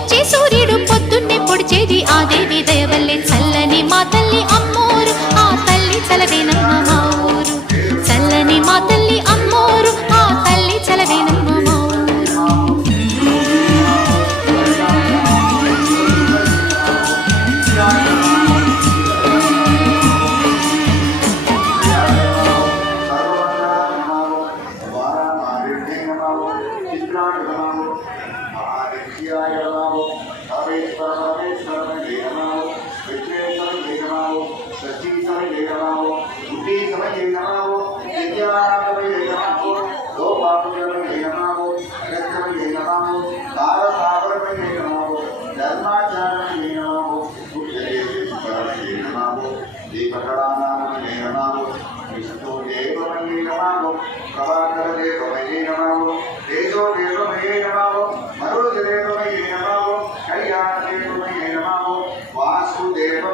పొద్దొచ్చే సూర్యుడు పొద్దున్నే పొడిచేది ఆ దేవి దయవల్లే చల్లని మా తల్లి అమ్మోరు ఆ తల్లి చలవేనమ్మ మా ఊరు చల్లని మా తల్లి అమ్మోరు ఆ తల్లి చలవేనమ్మ మా वासुदेव